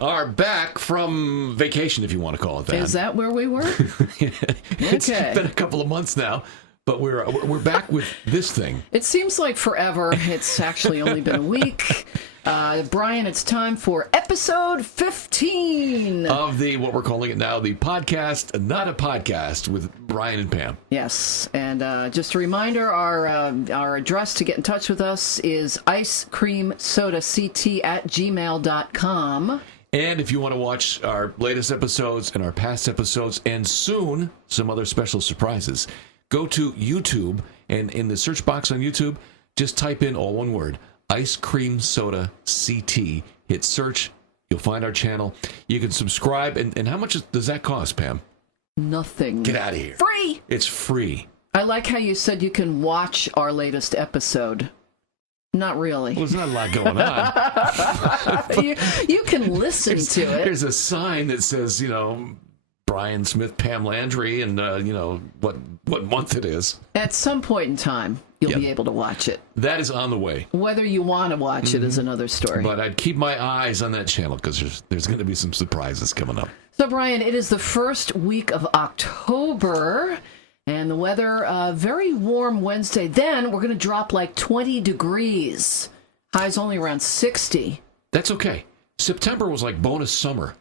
are back from vacation, if you want to call it that. Is that where we were? It's been a couple of months now, but we're back with this thing. It seems like forever. It's actually only been a week. Brian, it's time for episode 15 of what we're calling it now, the podcast, not a podcast, with Brian and Pam. Yes, and just a reminder, our address to get in touch with us is icecreamsodact@gmail.com. And if you want to watch our latest episodes and our past episodes, and soon some other special surprises, go to YouTube, and in the search box on YouTube, just type in all one word, Ice Cream Soda CT. Hit search. You'll find our channel. You can subscribe. And how much does that cost, Pam? Nothing. Get out of here. Free. It's free. I like how you said you can watch our latest episode. Not really. Well, there's not a lot going on. you can listen to it. There's a sign that says, Brian Smith, Pam Landry, and, what month it is. At some point in time, you'll be able to watch it. That is on the way. Whether you want to watch it is another story. But I'd keep my eyes on that channel because there's going to be some surprises coming up. So, Brian, it is the first week of October, and the weather, very warm Wednesday. Then we're going to drop like 20 degrees. Highs only around 60. That's okay. September was like bonus summer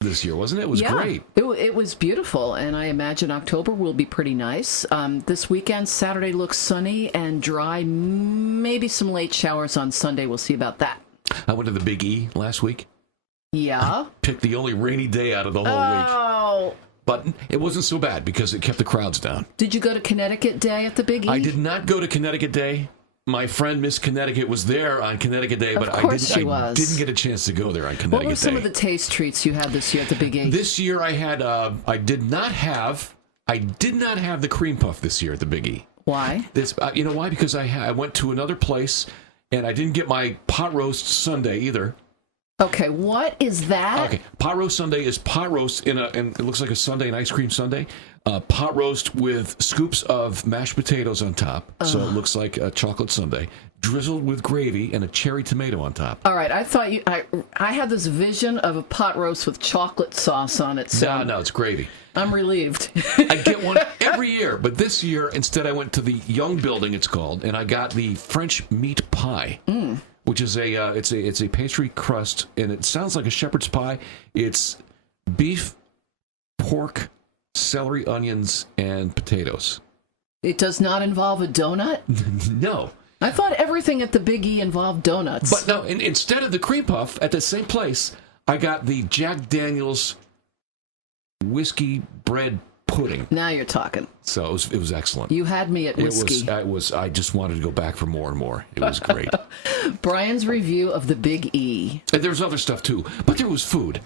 this year, wasn't it? It was great. It was beautiful, and I imagine October will be pretty nice. This weekend, Saturday looks sunny and dry. Maybe some late showers on Sunday. We'll see about that. I went to the Big E last week. Yeah? Picked the only rainy day out of the whole week. But it wasn't so bad because it kept the crowds down. Did you go to Connecticut Day at the Big E? I did not go to Connecticut Day. My friend Miss Connecticut was there on Connecticut Day, but I didn't get a chance to go there on Connecticut Day. What were some of the taste treats you had this year at the Big E? This year I had I did not have the cream puff this year at the Big E. Why? You know why? Because I went to another place and I didn't get my pot roast sundae either. Okay, what is that? Okay, pot roast sundae is pot roast and it looks like a sundae, an ice cream sundae. Pot roast with scoops of mashed potatoes on top, so it looks like a chocolate sundae, drizzled with gravy and a cherry tomato on top. All right, I thought I had this vision of a pot roast with chocolate sauce on it. So No, it's gravy. I'm relieved. I get one every year, but this year instead I went to the Young Building, it's called, and I got the French meat pie. Which is it's a pastry crust, and it sounds like a shepherd's pie. It's beef, pork, celery, onions, and potatoes. It does not involve a donut? No. I thought everything at the Big E involved donuts. But no, instead of the cream puff, at the same place, I got the Jack Daniel's whiskey bread pudding. Now you're talking. So it was excellent. You had me at whiskey. I just wanted to go back for more and more. It was great. Brian's review of the Big E. And there was other stuff too, but there was food.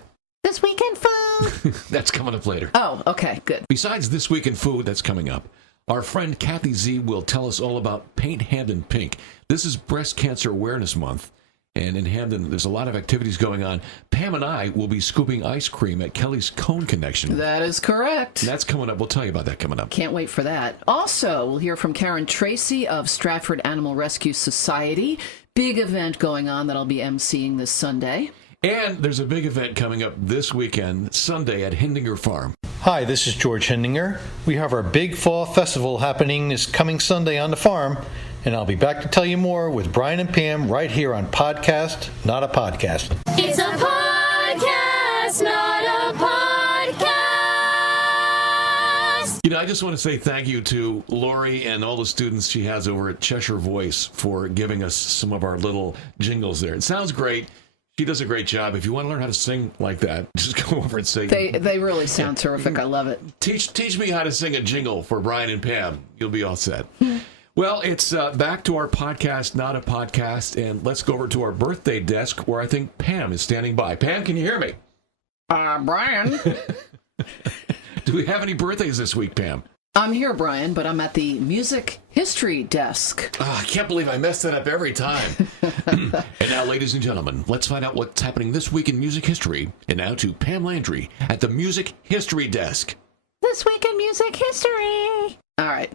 This Weekend Food. That's coming up later. Oh, okay, good. Besides This Week in Food, that's coming up, our friend Kathy Z will tell us all about Paint Hamden Pink. This is Breast Cancer Awareness Month. And in Hamden, there's a lot of activities going on. Pam and I will be scooping ice cream at Kelly's Cone Connection. That is correct. That's coming up. We'll tell you about that coming up. Can't wait for that. Also, we'll hear from Karen Tracy of Stratford Animal Rescue Society. Big event going on that I'll be emceeing this Sunday. And there's a big event coming up this weekend, Sunday, at Hindinger Farm. Hi, this is George Hindinger. We have our big fall festival happening this coming Sunday on the farm, and I'll be back to tell you more with Brian and Pam right here on Podcast, Not a Podcast. It's a podcast, not a podcast. I just want to say thank you to Lori and all the students she has over at Cheshire Voice for giving us some of our little jingles there. It sounds great. She does a great job. If you want to learn how to sing like that, just go over and sing. They really sound terrific. I love it. Teach me how to sing a jingle for Brian and Pam. You'll be all set. Well, it's back to our podcast, Not a Podcast, and let's go over to our birthday desk where I think Pam is standing by. Pam, can you hear me? Brian? Do we have any birthdays this week, Pam? I'm here, Brian, but I'm at the music history desk. Oh, I can't believe I messed that up every time. And now, ladies and gentlemen, let's find out what's happening this week in music history. And now to Pam Landry at the music history desk. This week in music history. All right.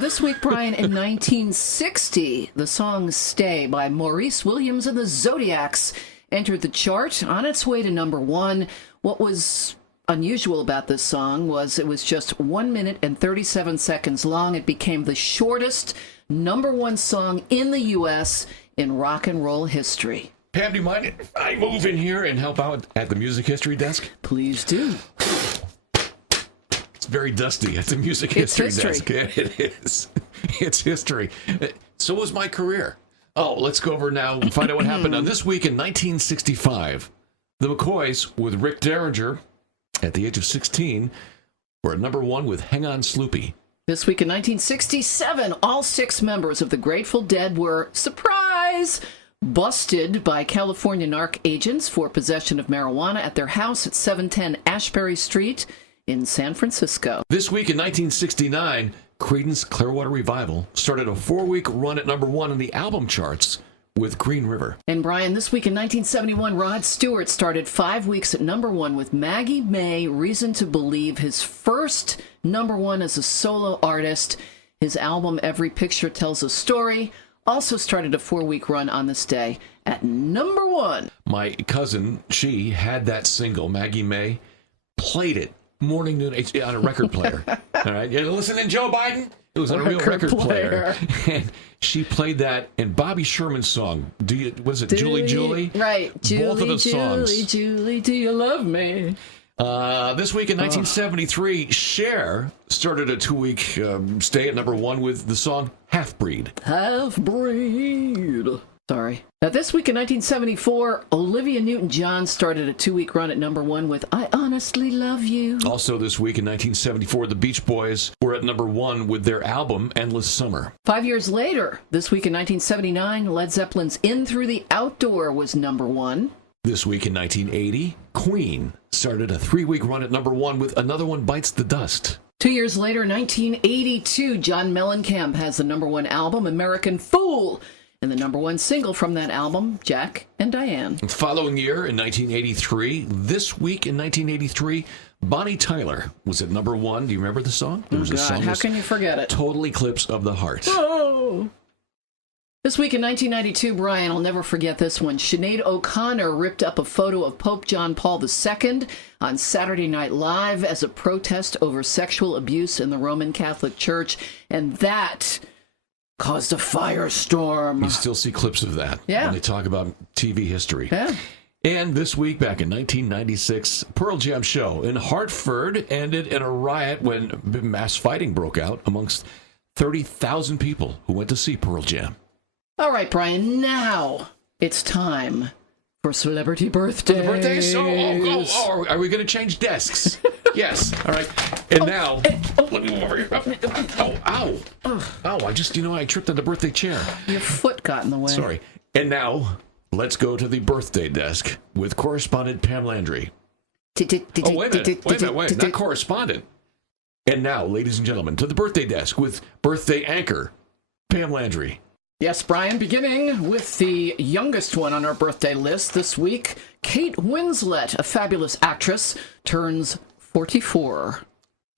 This week, Brian, in 1960, the song Stay by Maurice Williams and the Zodiacs entered the chart on its way to number one. What was unusual about this song was it was just 1 minute and 37 seconds long. It became the shortest number one song in the U.S. in rock and roll history. Pam, do you mind if I move in here and help out at the music history desk? Please do. It's very dusty at the music It's history history. desk. It is. It's history. So was my career. Oh, let's go over now and find out what happened. Now, this week in 1965, the McCoys with Rick Derringer, at the age of 16, were at number one with Hang On Sloopy. This week in 1967, all 6 members of the Grateful Dead were, surprise, busted by California narc agents for possession of marijuana at their house at 710 Ashbury Street in San Francisco. This week in 1969, Creedence Clearwater Revival started a 4-week run at number one in the album charts with Green River. And Brian, this week in 1971, Rod Stewart started 5 weeks at number one with Maggie May, Reason to Believe, his first number one as a solo artist. His album, Every Picture Tells a Story, also started a 4-week run on this day at number one. My cousin, she had that single, Maggie May, played it morning, noon, on a record player. All right, you listening, Joe Biden? It was on a real record player. And she played that in Bobby Sherman's song. Was it Julie, Julie? Right. Both of the songs. Julie, Julie, do you love me? This week in 1973, Cher started a 2-week stay at number one with the song Half Breed. Half-breed. Sorry. Now, this week in 1974, Olivia Newton-John started a 2-week run at number one with I Honestly Love You. Also this week in 1974, the Beach Boys were at number one with their album Endless Summer. 5 years later, this week in 1979, Led Zeppelin's In Through the Outdoor was number one. This week in 1980, Queen started a 3-week run at number one with Another One Bites the Dust. 2 years later, 1982, John Mellencamp has the number one album, American Fool, and the number one single from that album, Jack and Diane. The following year, in 1983, this week in 1983, Bonnie Tyler was at number one. Do you remember the song? There was a song How can you forget it? Total Eclipse of the Heart. Oh. This week in 1992, Brian, I'll never forget this one. Sinead O'Connor ripped up a photo of Pope John Paul II on Saturday Night Live as a protest over sexual abuse in the Roman Catholic Church, and that caused a firestorm. You still see clips of that when they talk about TV history. Yeah. And this week, back in 1996, Pearl Jam show in Hartford ended in a riot when mass fighting broke out amongst 30,000 people who went to see Pearl Jam. All right, Brian, now it's time for celebrity birthdays. The birthday? So, are we going to change desks? Yes. All right. And now, let me move over here. Ow. I just, I tripped on the birthday chair. Your foot got in the way. Sorry. And now, let's go to the birthday desk with correspondent Pam Landry. Oh, wait a minute. Not correspondent. And now, ladies and gentlemen, to the birthday desk with birthday anchor Pam Landry. Yes, Brian, beginning with the youngest one on our birthday list this week, Kate Winslet, a fabulous actress, turns 44.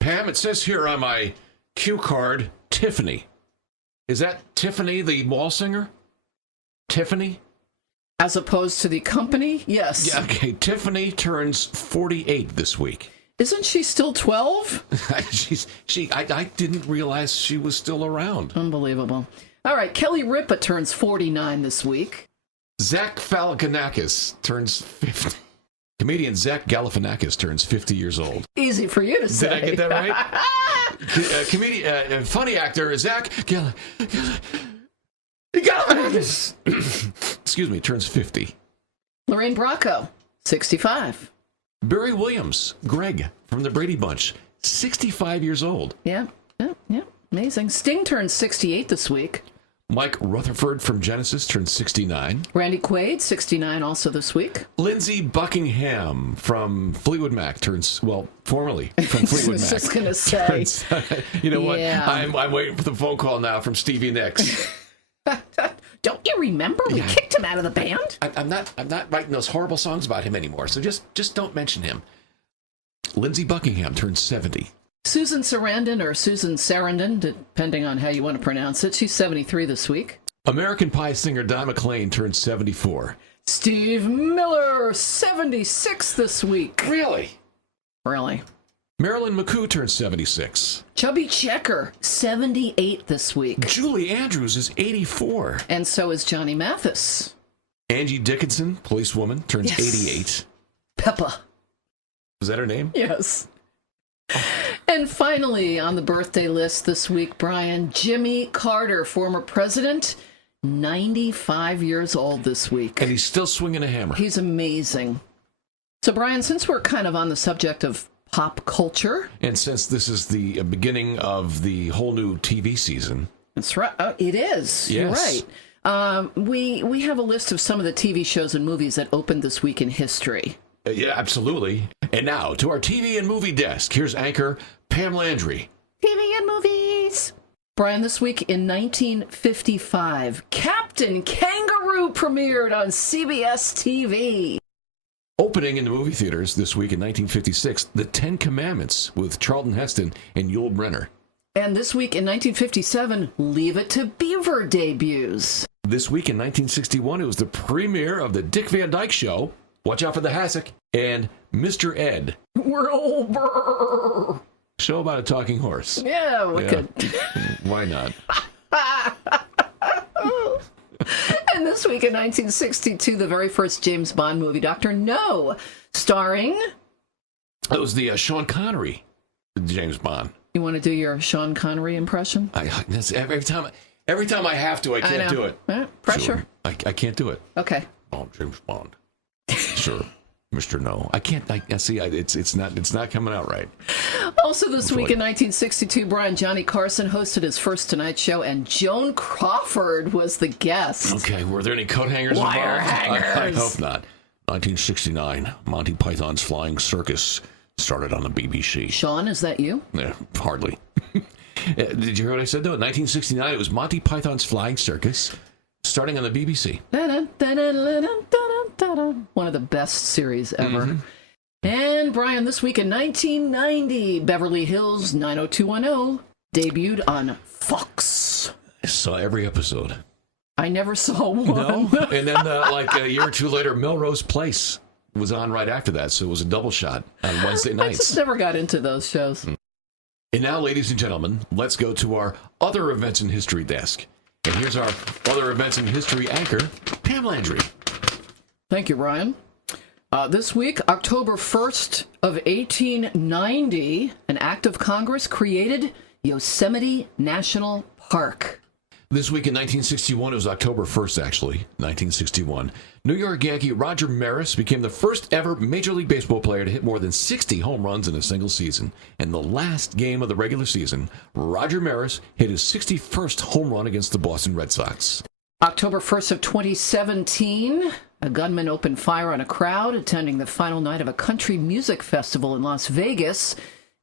Pam, it says here on my cue card, Tiffany. Is that Tiffany, the wall singer? Tiffany? As opposed to the company? Yes. Yeah, okay. Tiffany turns 48 this week. Isn't she still 12? I didn't realize she was still around. Unbelievable. All right, Kelly Ripa turns 49 this week. Zach Galifianakis turns 50. Comedian Zach Galifianakis turns 50 years old. Easy for you to say. Did I get that right? Funny actor Zach Galifianakis, excuse me, turns 50. Lorraine Bracco, 65. Barry Williams, Greg from the Brady Bunch, 65 years old. Yeah. Amazing. Sting turns 68 this week. Mike Rutherford from Genesis turns 69. Randy Quaid, 69 also this week. Lindsey Buckingham from Fleetwood Mac turns, formerly from Fleetwood Mac. I was just going to say. You know what? I'm waiting for the phone call now from Stevie Nicks. Don't you remember? We kicked him out of the band. I'm not writing those horrible songs about him anymore, so just don't mention him. Lindsey Buckingham turns 70. Susan Sarandon, or Susan Sarandon, depending on how you want to pronounce it. She's 73 this week. American Pie singer Don McLean turns 74. Steve Miller, 76 this week. Really? Really? Marilyn McCoo turned 76. Chubby Checker, 78 this week. Julie Andrews is 84. And so is Johnny Mathis. Angie Dickinson, policewoman, turns Yes. 88. Peppa. Was that her name? Yes. And finally, on the birthday list this week, Brian, Jimmy Carter, former president, 95 years old this week. And he's still swinging a hammer. He's amazing. So, Brian, since we're kind of on the subject of pop culture. And since this is the beginning of the whole new TV season. That's right. It is. Yes. You're right. We have a list of some of the TV shows and movies that opened this week in history. Yeah, absolutely. And now, to our TV and movie desk, here's anchor Pam Landry. TV and movies. Brian, this week in 1955, Captain Kangaroo premiered on CBS TV. Opening in the movie theaters this week in 1956, The Ten Commandments with Charlton Heston and Yul Brynner. And this week in 1957, Leave It to Beaver debuts. This week in 1961, it was the premiere of The Dick Van Dyke Show, Watch Out for the Hassock, and Mr. Ed, Wilbur. show about a talking horse. Yeah, we could. Why not? And this week in 1962, the very first James Bond movie, Dr. No, starring... It was the Sean Connery James Bond. You want to do your Sean Connery impression? That's every time I have to, I can't do it. Pressure. Sure. I can't do it. Okay. Oh, James Bond. Sure. Mr. No. I can't. It's not coming out right. Also this week in 1962, Johnny Carson hosted his first Tonight Show, and Joan Crawford was the guest. Okay, were there any coat hangers Wire involved? hangers. I hope not. 1969, Monty Python's Flying Circus started on the BBC. Sean, is that you? Yeah, hardly. Did you hear what I said, though? In 1969, it was Monty Python's Flying Circus starting on the BBC. One of the best series ever. Mm-hmm. And Brian, this week in 1990, Beverly Hills 90210 debuted on Fox. I saw every episode. I never saw one. No? And then, like a year or two later, Melrose Place was on right after that, so it was a double shot on Wednesday I nights. just never got into those shows. And now, ladies and gentlemen, let's go to our other events in history desk. And here's our other events in history anchor, Pam Landry. Thank you, Brian. This week, October 1st of 1890, an act of Congress created Yosemite National Park. This week in 1961, it was October 1st, actually, 1961. New York Yankee Roger Maris became the first ever Major League Baseball player to hit more than 60 home runs in a single season. In the last game of the regular season, Roger Maris hit his 61st home run against the Boston Red Sox. October 1st of 2017, a gunman opened fire on a crowd attending the final night of a country music festival in Las Vegas,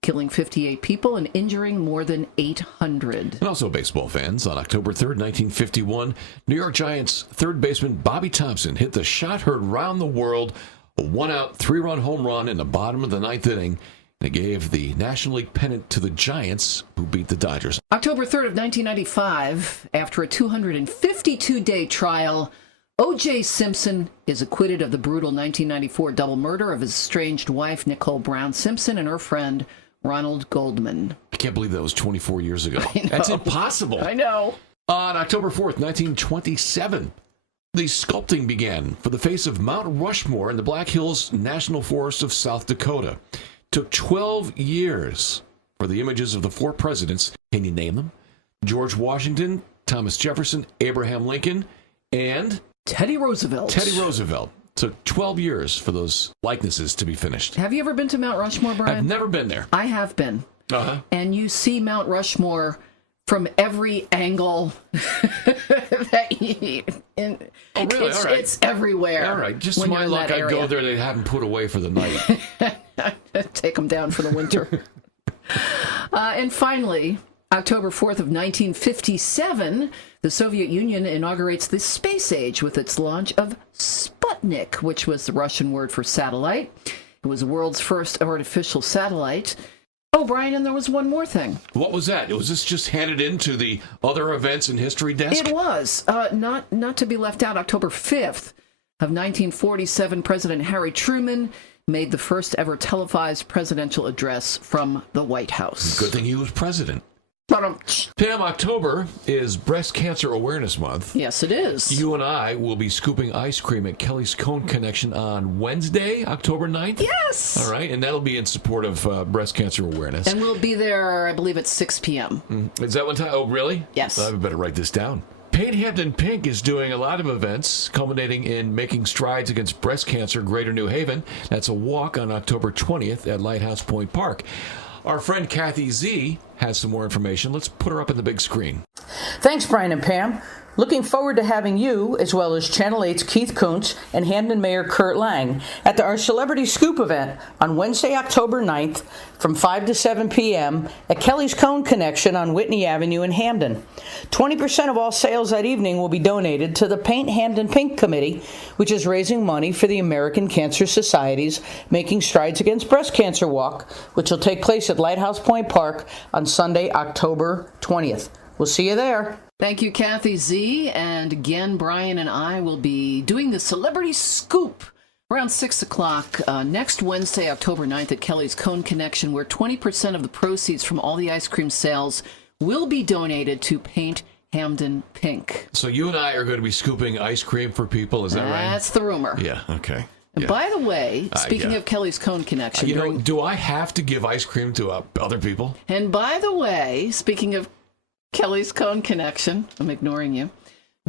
killing 58 people and injuring more than 800. And also baseball fans, on October 3rd, 1951, New York Giants third baseman Bobby Thompson hit the shot heard round the world, a one-out, three-run home run in the bottom of the ninth inning. And it gave the National League pennant to the Giants, who beat the Dodgers. October 3rd of 1995, after a 252-day trial, O.J. Simpson is acquitted of the brutal 1994 double murder of his estranged wife, Nicole Brown Simpson, and her friend, Ronald Goldman. I can't believe that was 24 years ago. That's impossible. I know. On October 4th, 1927, the sculpting began for the face of Mount Rushmore in the Black Hills National Forest of South Dakota. It took 12 years for the images of the four presidents. Can you name them? George Washington, Thomas Jefferson, Abraham Lincoln, and Teddy Roosevelt. Teddy Roosevelt. Took 12 years for those likenesses to be finished. Have you ever been to Mount Rushmore, Brian? I've never been there. I have been. Uh-huh. And you see Mount Rushmore from every angle that you... Oh, really? It's, All right. It's everywhere. All right. Just when my you're in luck, that I'd go area. there. They haven't put away for the night. Take them down for the winter. And finally, October 4th of 1957, the Soviet Union inaugurates the space age with its launch of Sputnik, which was the Russian word for satellite. It was the world's first artificial satellite. Oh, Brian, and there was one more thing. What was that? Was this just handed into the other events in history desk? It was, not to be left out, October 5th. of 1947, President Harry Truman made the first ever televised presidential address from the White House. Good thing he was president. Ba-dum. Pam, October is Breast Cancer Awareness Month. Yes, it is. You and I will be scooping ice cream at Kelly's Cone Connection on Wednesday, October 9th. Yes. All right, and that'll be in support of breast cancer awareness. And we'll be there, I believe, at 6 p.m. Is that one time? Oh, really? Yes. I better write this down. Paint Hampton Pink is doing a lot of events, culminating in Making Strides Against Breast Cancer, Greater New Haven. That's a walk on October 20th at Lighthouse Point Park. Our friend Kathy Z has some more information. Let's put her up on the big screen. Thanks, Brian and Pam. Looking forward to having you, as well as Channel 8's Keith Kuntz and Hamden Mayor Kurt Lang, at our Celebrity Scoop event on Wednesday, October 9th from 5 to 7 p.m. at Kelly's Cone Connection on Whitney Avenue in Hamden. 20% of all sales that evening will be donated to the Paint Hamden Pink Committee, which is raising money for the American Cancer Society's Making Strides Against Breast Cancer Walk, which will take place at Lighthouse Point Park on Sunday, October 20th. We'll see you there. Thank you, Kathy Z. And again, Brian and I will be doing the Celebrity Scoop around 6 o'clock next Wednesday, October 9th at Kelly's Cone Connection, where 20% of the proceeds from all the ice cream sales will be donated to Paint Hamden Pink. So you and I are going to be scooping ice cream for people, is that right? That's the rumor. Yeah, okay. And by the way, speaking yeah. of Kelly's Cone Connection... do I have to give ice cream to other people? And by the way, speaking of Kelly's Cone Connection, I'm ignoring you,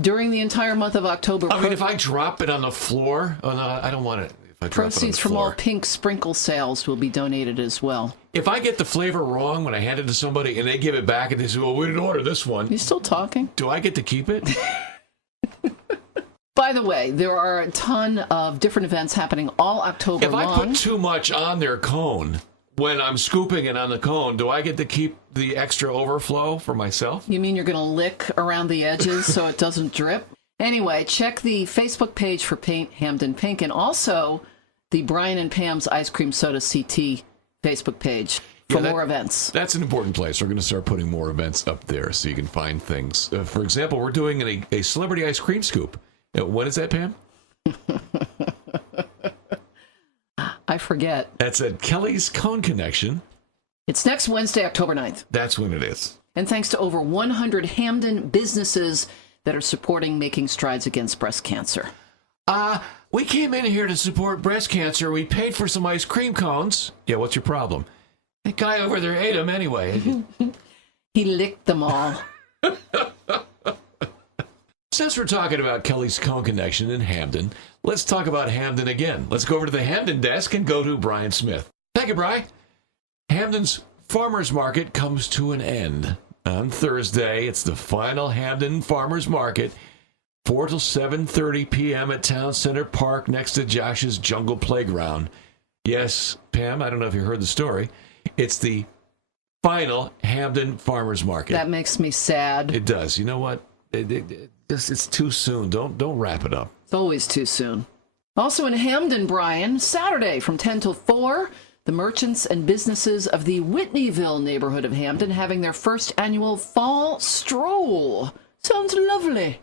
during the entire month of October... I mean, if I drop it on the floor... Oh, no, I don't want it. If I drop proceeds it on the from floor. all pink sprinkle sales will be donated as well. If I get the flavor wrong when I hand it to somebody and they give it back and they say, well, we didn't order this one. You still talking? Do I get to keep it? By the way, there are a ton of different events happening all October If long. I put too much on their cone when I'm scooping it on the cone, do I get to keep the extra overflow for myself? You mean you're going to lick around the edges so it doesn't drip? Anyway, check the Facebook page for Paint Hamden Pink and also the Brian and Pam's Ice Cream Soda CT Facebook page for more events. That's an important place. We're going to start putting more events up there so you can find things. For example, we're doing a celebrity ice cream scoop. When is that, Pam? I forget. That's at Kelly's Cone Connection. It's next Wednesday, October 9th. That's when it is. And thanks to over 100 Hamden businesses that are supporting Making Strides Against Breast Cancer. We came in here to support breast cancer. We paid for some ice cream cones. Yeah, what's your problem? That guy over there ate them anyway. He licked them all. Since we're talking about Kelly's Cone Connection in Hamden, let's talk about Hamden again. Let's go over to the Hamden desk and go to Brian Smith. Thank you, Brian. Hamden's Farmers Market comes to an end. On Thursday, it's the final Hamden Farmers Market, 4 till 7:30 p.m. at Town Center Park next to Josh's Jungle Playground. Yes, Pam, I don't know if you heard the story. It's the final Hamden Farmers Market. That makes me sad. It does. You know what? It's too soon. Don't wrap it up. It's always too soon. Also in Hamden, Brian, Saturday from 10 till 4, the merchants and businesses of the Whitneyville neighborhood of Hamden having their first annual fall stroll. Sounds lovely.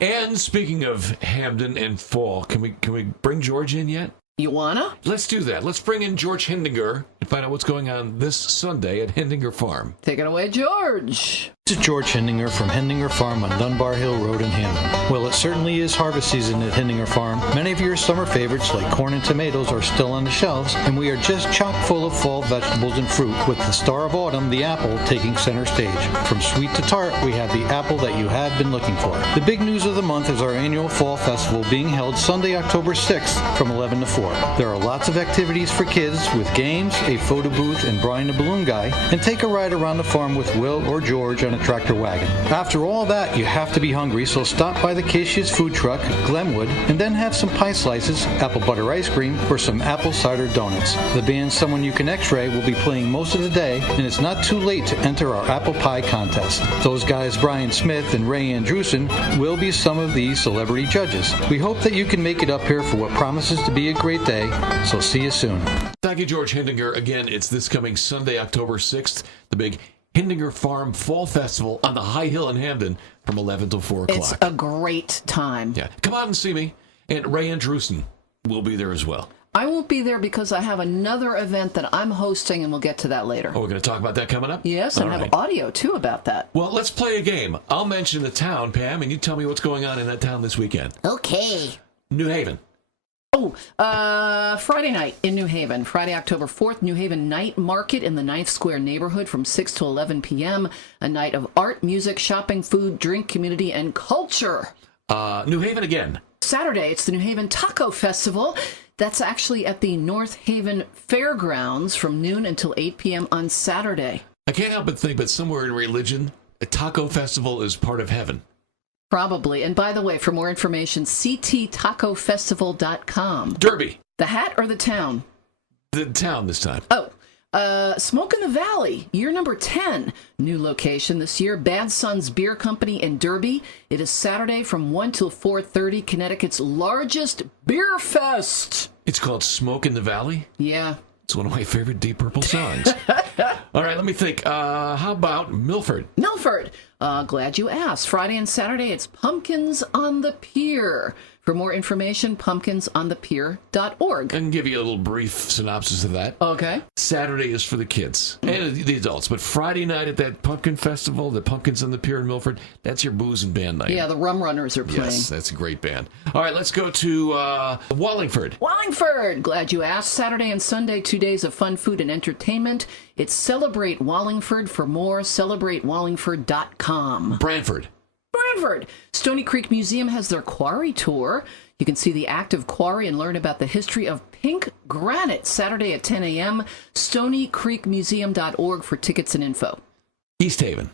And speaking of Hamden and fall, can we bring George in yet? You wanna? Let's do that. Let's bring in George Hindinger and find out what's going on this Sunday at Hindinger Farm. Take it away, George. This is George Hindinger from Hindinger Farm on Dunbar Hill Road in Hamden. Well, it certainly is harvest season at Hindinger Farm. Many of your summer favorites like corn and tomatoes are still on the shelves, and we are just chock full of fall vegetables and fruit, with the star of autumn, the apple, taking center stage. From sweet to tart, we have the apple that you have been looking for. The big news of the month is our annual fall festival being held Sunday, October 6th from 11 to 4. There are lots of activities for kids with games, a photo booth, and Brian the Balloon Guy, and take a ride around the farm with Will or George on a tractor wagon. After all that, you have to be hungry, so stop by the Cashia's food truck, Glenwood, and then have some pie slices, apple butter ice cream, or some apple cider donuts. The band Someone You Can X-Ray will be playing most of the day, and it's not too late to enter our apple pie contest. Those guys, Brian Smith and Ray Andrewson, will be some of the celebrity judges. We hope that you can make it up here for what promises to be a great day, so see you soon. Thank you, George Hindinger. Again, it's this coming Sunday, October 6th, the big Hindinger Farm Fall Festival on the High Hill in Hamden from 11 till 4 o'clock. It's a great time. Yeah, come out and see me. And Ray Andrewson will be there as well. I won't be there because I have another event that I'm hosting, and we'll get to that later. Oh, we're going to talk about that coming up? Yes, and All have right. audio, too, about that. Well, let's play a game. I'll mention the town, Pam, and you tell me what's going on in that town this weekend. Okay. New Haven. Friday night in New Haven. Friday, October 4th, New Haven Night Market in the 9th Square neighborhood from 6 to 11 p.m. A night of art, music, shopping, food, drink, community, and culture. New Haven again. Saturday, it's the New Haven Taco Festival. That's actually at the North Haven Fairgrounds from noon until 8 p.m. on Saturday. I can't help but think, but somewhere in religion, a taco festival is part of heaven. Probably. And by the way, for more information, cttacofestival.com. Derby. The hat or the town? The town this time. Smoke in the Valley, year number 10. New location this year, Bad Sons Beer Company in Derby. It is Saturday from 1 till 4:30, Connecticut's largest beer fest. It's called Smoke in the Valley. Yeah. It's one of my favorite Deep Purple songs. All right, let me think. How about Milford? Milford, glad you asked. Friday and Saturday, it's Pumpkins on the Pier. For more information, pumpkinsonthepier.org. I can give you a little brief synopsis of that. Okay. Saturday is for the kids and the adults, but Friday night at that pumpkin festival, the Pumpkins on the Pier in Milford, that's your booze and band night. Yeah, the Rum Runners are playing. Yes, that's a great band. All right, let's go to Wallingford. Wallingford, glad you asked. Saturday and Sunday, 2 days of fun, food, and entertainment. It's Celebrate Wallingford. For more, celebratewallingford.com. Brantford. Brantford, Stony Creek Museum has their quarry tour. You can see the active quarry and learn about the history of pink granite. Saturday at 10 a.m. StonyCreekMuseum.org for tickets and info. East Haven.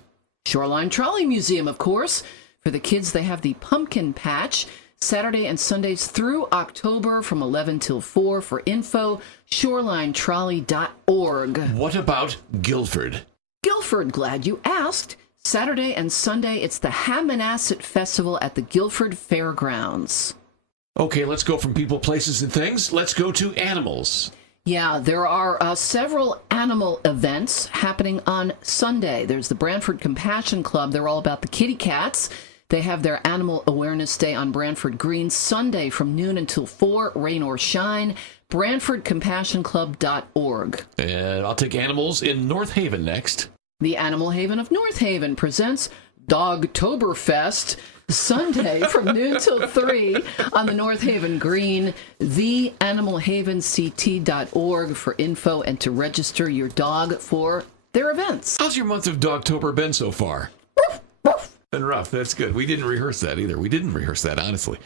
Shoreline Trolley Museum, of course. For the kids, they have the Pumpkin Patch. Saturday and Sundays through October from 11 till 4. For info, shorelinetrolley.org. What about Guilford? Guilford, glad you asked. Saturday and Sunday, it's the Hammonasset Festival at the Guilford Fairgrounds. Okay, let's go from people, places, and things. Let's go to animals. Yeah, there are several animal events happening on Sunday. There's the Brantford Compassion Club. They're all about the kitty cats. They have their Animal Awareness Day on Brantford Green Sunday from noon until 4, rain or shine. BrantfordCompassionClub.org. And I'll take animals in North Haven next. The Animal Haven of North Haven presents Dogtoberfest Sunday from noon till 3 on the North Haven Green. TheAnimalHavenCT.org for info and to register your dog for their events. How's your month of Dogtober been so far? Been rough. That's good. We didn't rehearse that either. We didn't rehearse that, honestly.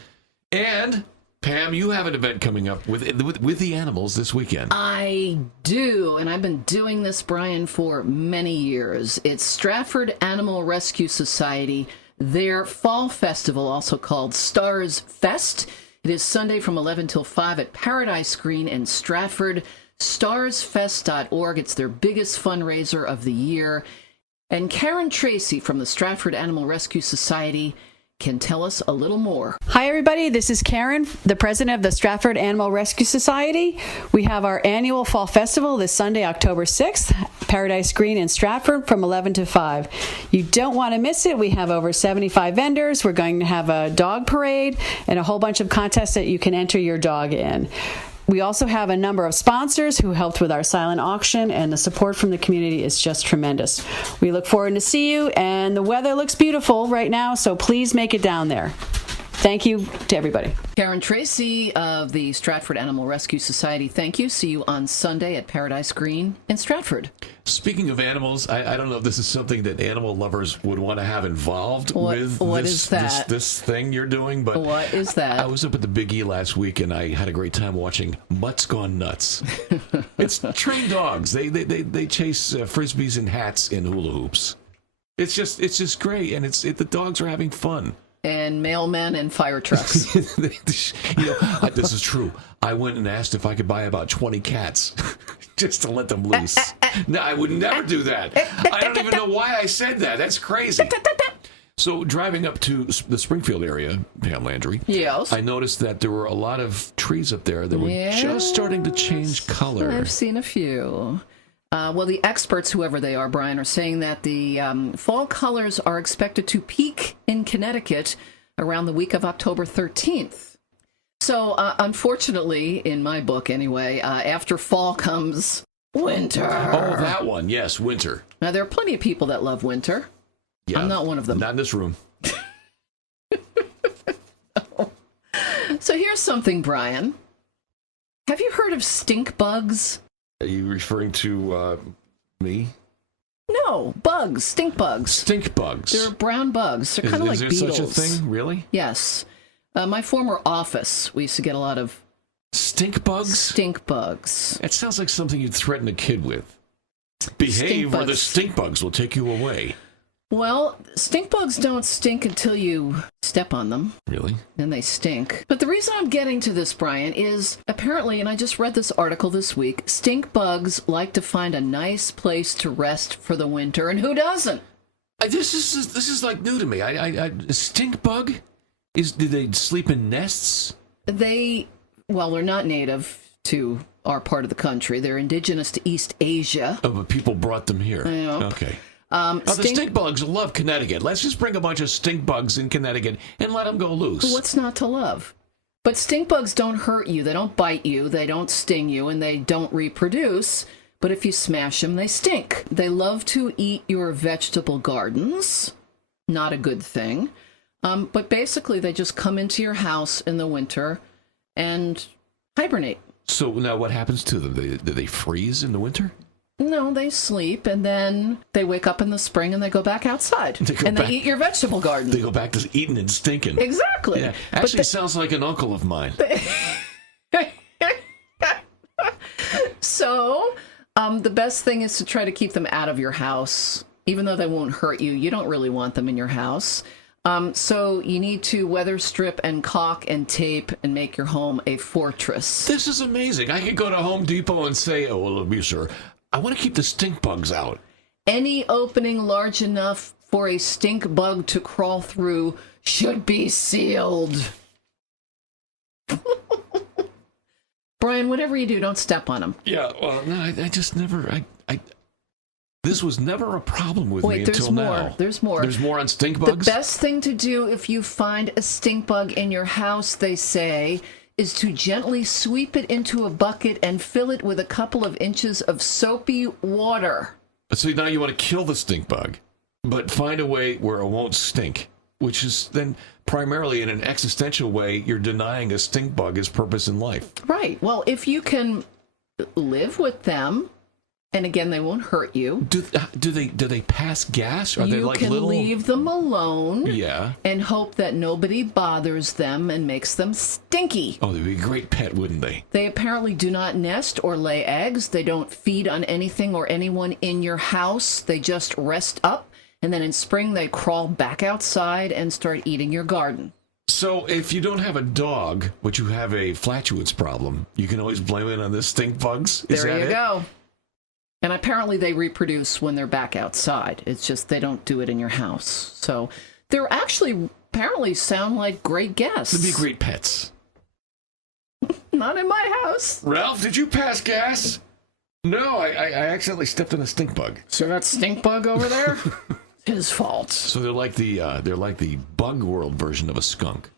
And Pam, you have an event coming up with the animals this weekend. I do, and I've been doing this, Brian, for many years. It's Stratford Animal Rescue Society, their fall festival, also called Stars Fest. It is Sunday from 11 till 5 at Paradise Green in Stratford. StarsFest.org. It's their biggest fundraiser of the year. And Karen Tracy from the Stratford Animal Rescue Society can tell us a little more. Hi, everybody. This is Karen, the president of the Stratford Animal Rescue Society. We have our annual fall festival this Sunday, October 6th, Paradise Green in Stratford from 11 to 5. You don't want to miss it. We have over 75 vendors. We're going to have a dog parade and a whole bunch of contests that you can enter your dog in. We also have a number of sponsors who helped with our silent auction, and the support from the community is just tremendous. We look forward to see you, and the weather looks beautiful right now, so please make it down there. Thank you to everybody. Karen Tracy of the Stratford Animal Rescue Society, thank you. See you on Sunday at Paradise Green in Stratford. Speaking of animals, I don't know if this is something that animal lovers would want to have involved with this thing you're doing, but what is that? I was up at the Big E last week and I had a great time watching Mutts Gone Nuts. It's trained dogs. They chase frisbees and hats in hula hoops. It's just great, and the dogs are having fun. And mailmen and fire trucks. This is true. I went and asked if I could buy about 20 cats just to let them loose. No, I would never do that. I don't even know why I said that. That's crazy. So driving up to the Springfield area, Pam Landry, yes, I noticed that there were a lot of trees up there that were just starting to change color. I've seen a few. Well, the experts, whoever they are, Brian, are saying that the fall colors are expected to peak in Connecticut around the week of October 13th. So, unfortunately, in my book anyway, after fall comes winter. Oh, that one. Yes, winter. Now, there are plenty of people that love winter. Yeah, I'm not one of them. Not in this room. So here's something, Brian. Have you heard of stink bugs? Are you referring to me? No, bugs, stink bugs. Stink bugs. They're brown bugs. They're kind of like there beetles. such a thing? Really? Yes. My former office, we used to get a lot of Stink bugs? stink bugs. That sounds like something you'd threaten a kid with. Behave or the bugs. stink bugs will take you away. Well, stink bugs don't stink until you step on them. Really? Then they stink. But the reason I'm getting to this, Brian, is apparently, and I just read this article this week, stink bugs like to find a nice place to rest for the winter, and who doesn't? This is like new to me. A stink bug? Do they sleep in nests? They're not native to our part of the country. They're indigenous to East Asia. Oh, but people brought them here. Yeah. Okay. The stink bugs love Connecticut. Let's just bring a bunch of stink bugs in Connecticut and let them go loose. What's not to love? But stink bugs don't hurt you. They don't bite you. They don't sting you, and they don't reproduce. But if you smash them, they stink. They love to eat your vegetable gardens. Not a good thing. But basically, they just come into your house in the winter and hibernate. So now what happens to them? Do they freeze in the winter? No, they sleep, and then they wake up in the spring and they go back outside. They eat your vegetable garden. They go back to eating and stinking. Exactly. Yeah. Actually, sounds like an uncle of mine. So, the best thing is to try to keep them out of your house. Even though they won't hurt you, you don't really want them in your house. So you need to weather strip and caulk and tape and make your home a fortress. This is amazing. I could go to Home Depot and say, oh, well, look, sir, I want to keep the stink bugs out. Any opening large enough for a stink bug to crawl through should be sealed. Brian, whatever you do, don't step on them. Yeah, well, no, I just never, this was never a problem with me until now. There's more. There's more on stink bugs? The best thing to do if you find a stink bug in your house, they say, is to gently sweep it into a bucket and fill it with a couple of inches of soapy water. So now you want to kill the stink bug, but find a way where it won't stink, which is then primarily in an existential way, you're denying a stink bug its purpose in life. Right. Well, if you can live with them, and again, they won't hurt you. Do they pass gas? Are they like you can little? leave them alone. Yeah. And hope that nobody bothers them and makes them stinky. Oh, they'd be a great pet, wouldn't they? They apparently do not nest or lay eggs. They don't feed on anything or anyone in your house. They just rest up, and then in spring they crawl back outside and start eating your garden. So if you don't have a dog, but you have a flatulence problem, you can always blame it on the stink bugs? Is There that you it? go. And apparently they reproduce when they're back outside. It's just they don't do it in your house. So they're actually apparently sound like great guests. They'd be great pets. Not in my house. Ralph, did you pass gas? No, I accidentally stepped on a stink bug. So that stink bug over there? His fault. So they're like the bug world version of a skunk.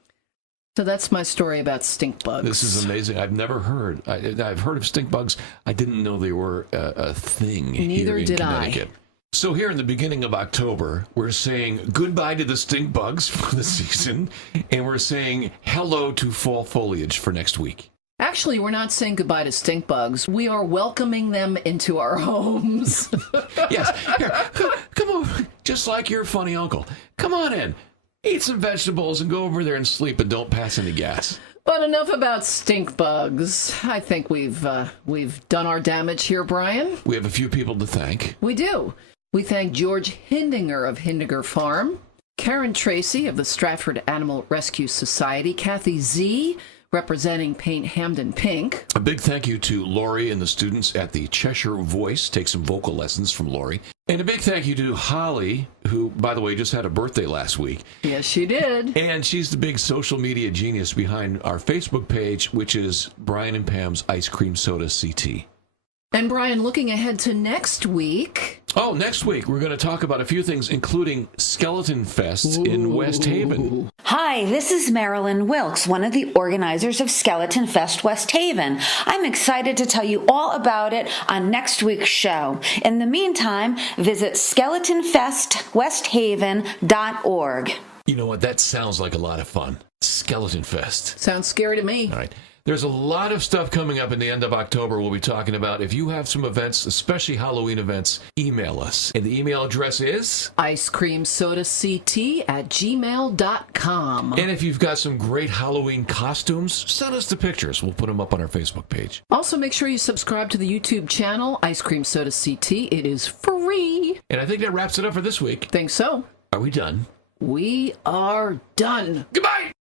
So that's my story about stink bugs. This is amazing. I've never heard. I've heard of stink bugs. I didn't know they were a thing Neither here in did Connecticut. So here in the beginning of October, we're saying goodbye to the stink bugs for the season, and we're saying hello to fall foliage for next week. Actually, we're not saying goodbye to stink bugs. We are welcoming them into our homes. Yes. Here, come on. Just like your funny uncle. Come on in. Eat some vegetables and go over there and sleep and don't pass any gas. But enough about stink bugs. I think we've done our damage here, Brian. We have a few people to thank. We do. We thank George Hindinger of Hindinger Farm, Karen Tracy of the Stratford Animal Rescue Society, Kathy Z, representing Paint Hamden Pink. A big thank you to Lori and the students at the Cheshire Voice. Take some vocal lessons from Lori. And a big thank you to Holly, who, by the way, just had a birthday last week. Yes, she did. And she's the big social media genius behind our Facebook page, which is Brian and Pam's Ice Cream Soda CT. And Brian, looking ahead to next week. Oh, next week we're going to talk about a few things, including Skeleton Fest in West Haven. Hi, this is Marilyn Wilkes, one of the organizers of Skeleton Fest West Haven. I'm excited to tell you all about it on next week's show. In the meantime, visit skeletonfestwesthaven.org. You know what? That sounds like a lot of fun. Skeleton Fest. Sounds scary to me. All right. There's a lot of stuff coming up in the end of October we'll be talking about. If you have some events, especially Halloween events, email us. And the email address is icecreamsodact@gmail.com. And if you've got some great Halloween costumes, send us the pictures. We'll put them up on our Facebook page. Also, make sure you subscribe to the YouTube channel, Ice Cream Soda CT. It is free. And I think that wraps it up for this week. Think so. Are we done? We are done. Goodbye!